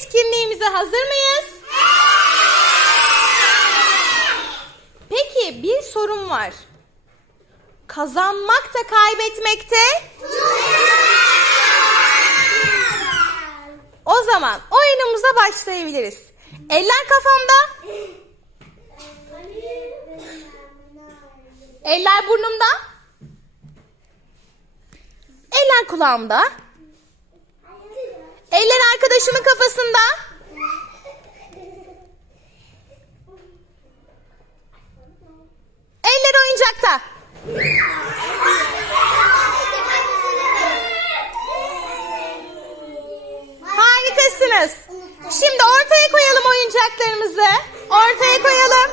etkinliğimize hazır mıyız? Peki bir sorun var. Kazanmak da kaybetmek o zaman oyunumuza başlayabiliriz. Eller kafamda, eller burnumda, eller kulağımda, eller arkadaşımın kafasında. Eller oyuncakta. Harikasınız. Şimdi ortaya koyalım oyuncaklarımızı. Ortaya koyalım.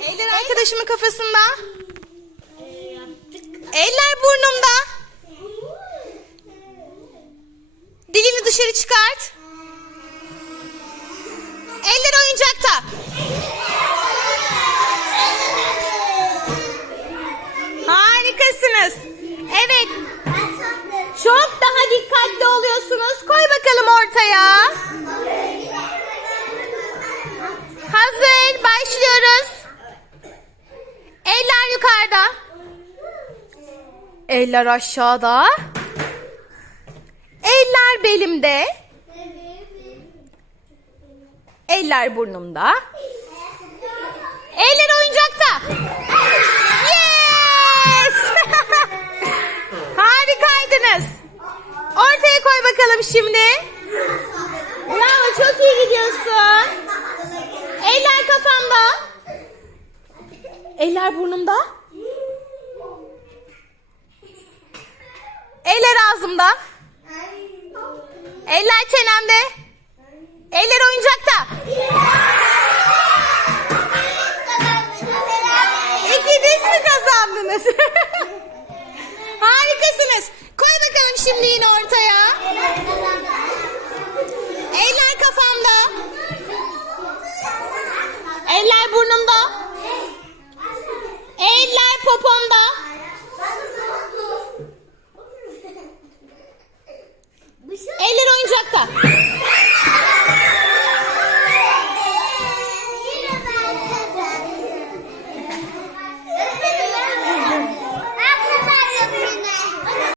Eller arkadaşımın kafasında. Eller burnumda. Dışarı çıkart. Eller oyuncakta. Harikasınız. Evet. Çok daha dikkatli oluyorsunuz. Koy bakalım ortaya. Hazır. Başlıyoruz. Eller yukarıda. Eller aşağıda. Eller belimde. Eller burnumda. Eller oyuncakta. Yes! Harikaydınız. Ortaya koy bakalım şimdi. Bravo çok iyi gidiyorsun. Eller kafamda. Eller burnumda. Eller ağzımda. Eller çenemde. Eller oyuncakta. İkiniz mi kazandınız? Harikasınız. Koy bakalım şimdi yine ortaya. Eller kafamda. Eller burnumda. Eller popomda. 了。